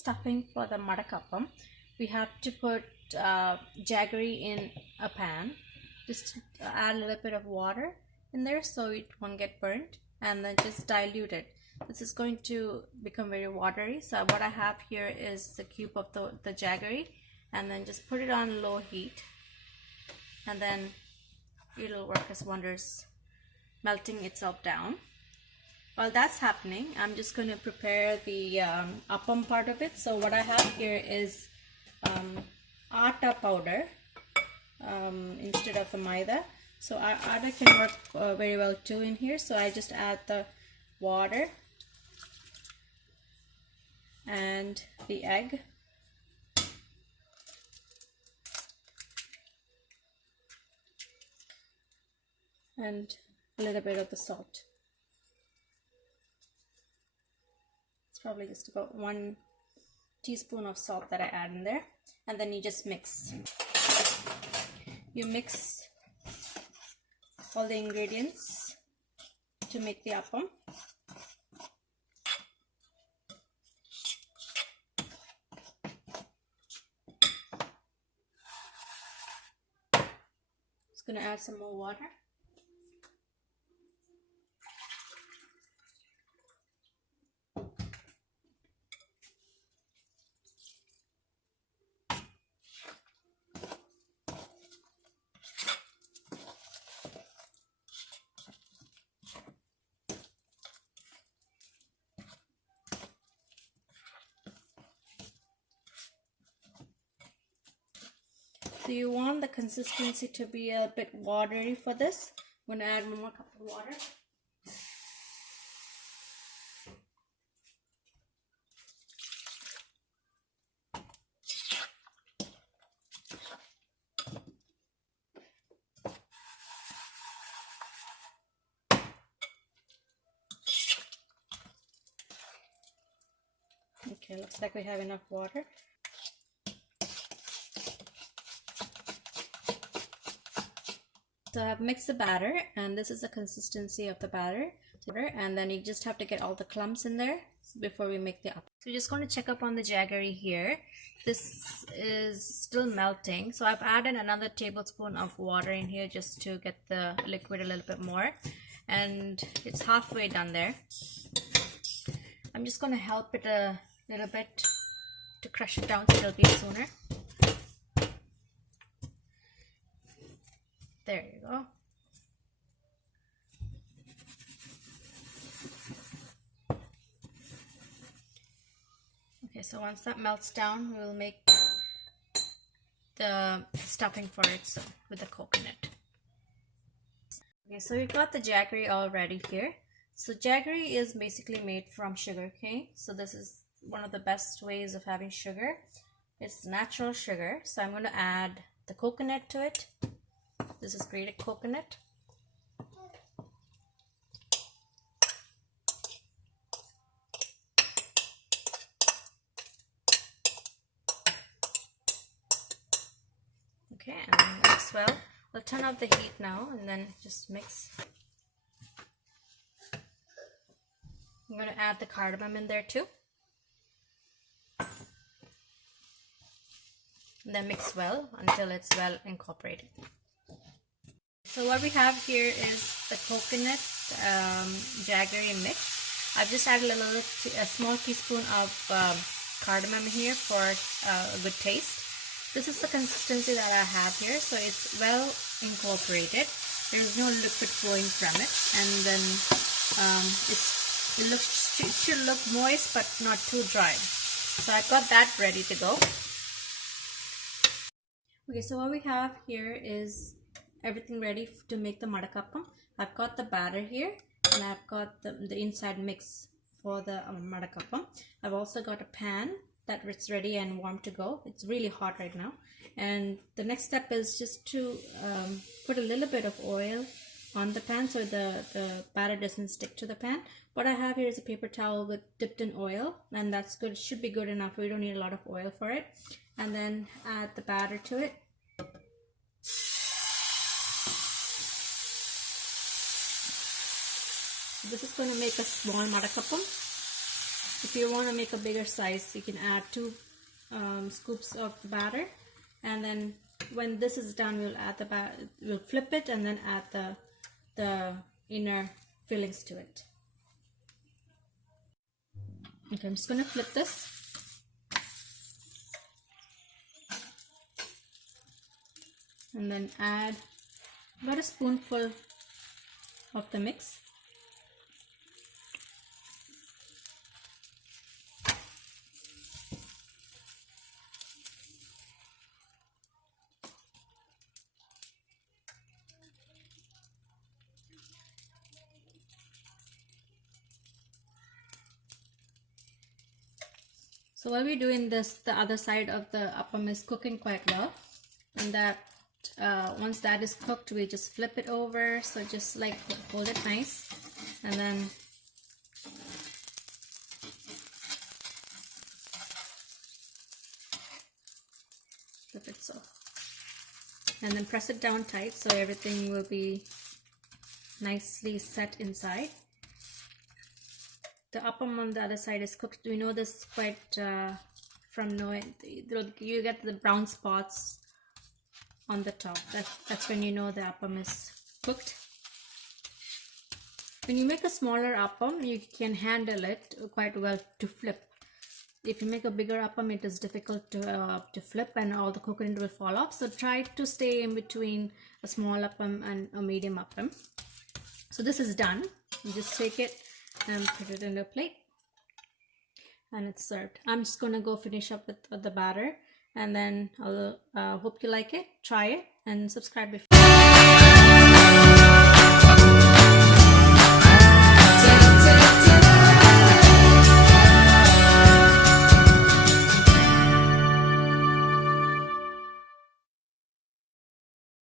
stuffing for the Madakappam, we have to put jaggary in a pan. Just add a little bit of water in there so it won't get burnt, and then just dilute it. This is going to become very watery. So what I have here is the cube of the jaggary, and then just put it on low heat, and then it'll work as wonders, melting itself down. While that's happening, I'm just going to prepare the appam part of it. So what I have here is atta powder instead of the maida. So atta can work very well too in here. So I just add the water and the egg, and a little bit of the salt. It's probably just about 1 teaspoon of salt that I add in there, and then you just mix. You mix all the ingredients to make the appam. Just gonna add some more water. So you want the consistency to be a bit watery for this. I'm going to add 1 more cup of water. Okay, looks like we have enough water. So I've mixed the batter, and this is the consistency of the batter. And then you just have to get all the clumps in there before we make the appam. So you're just going to check up on the jaggary here. This is still melting. So I've added another tablespoon of water in here just to get the liquid a little bit more. And it's halfway done there. I'm just going to help it a little bit to crush it down so it'll be sooner. There you go. Okay, so once that melts down, we'll make the stuffing for it, so with the coconut. Okay, so we've got the jaggery all ready here. So jaggery is basically made from sugar cane. So this is one of the best ways of having sugar. It's natural sugar. So I'm going to add the coconut to it. This is grated coconut. Okay, and then mix well. We'll turn off the heat now and then just mix. I'm going to add the cardamom in there too. And then mix well until it's well incorporated. So what we have here is the coconut jaggery mix. I've just added a small teaspoon of cardamom here for a good taste. This is the consistency that I have here, so it's well incorporated. There is no liquid flowing from it, and then it should look moist but not too dry. So I've got that ready to go. Okay, so what we have here is everything ready to make the Madakappam. I've got the batter here, and I've got the inside mix for the Madakappam. I've also got a pan that it's ready and warm to go. It's really hot right now. And the next step is just to put a little bit of oil on the pan so the batter doesn't stick to the pan. What I have here is a paper towel dipped in oil, and that's good. It should be good enough. We don't need a lot of oil for it. And then add the batter to it. This is going to make a small Madakappam. If you want to make a bigger size, you can add 2 scoops of the batter, and then when this is done, we'll flip it and then add the inner fillings to it. Okay, I'm just going to flip this. And then add about a spoonful of the mix. So while we're doing this, the other side of the appam is cooking quite well, and that once that is cooked, we just flip it over. So just like hold it nice, and then flip it so, and then press it down tight so everything will be nicely set inside. The appam on the other side is cooked. We know this quite from knowing you get the brown spots on the top. That's when you know the appam is cooked. When you make a smaller appam, you can handle it quite well to flip. If you make a bigger appam, it is difficult to flip and all the coconut will fall off. So try to stay in between a small appam and a medium appam. So this is done. You just take it and put it in a plate, and it's served. I'm just gonna go finish up with the batter, and then I'll hope you like it. Try it and subscribe if